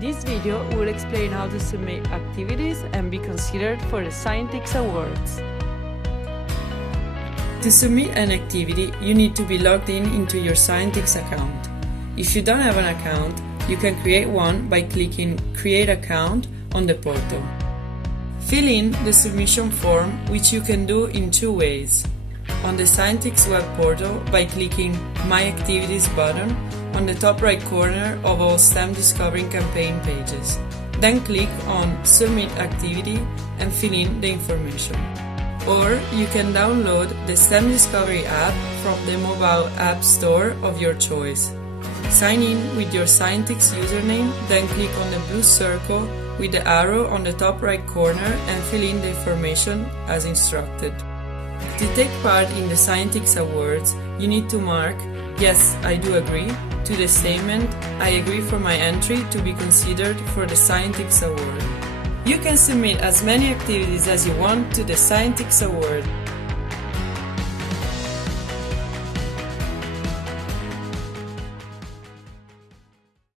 This video will explain how to submit activities and be considered for the Scientix Awards. To submit an activity, you need to be logged into your Scientix account. If you don't have an account, you can create one by clicking Create Account on the portal. Fill in the submission form, which you can do in two ways. On the Scientix web portal by clicking My Activities button on the top right corner of all STEM Discovering campaign pages. Then click on Submit Activity and fill in the information. Or you can download the STEM Discovery app from the mobile app store of your choice. Sign in with your Scientix username, then click on the blue circle with the arrow on the top right corner and fill in the information as instructed. To take part in the Scientix Awards, you need to mark Yes, I do agree to the statement I agree for my entry to be considered for the Scientix Award. You can submit as many activities as you want to the Scientix Award.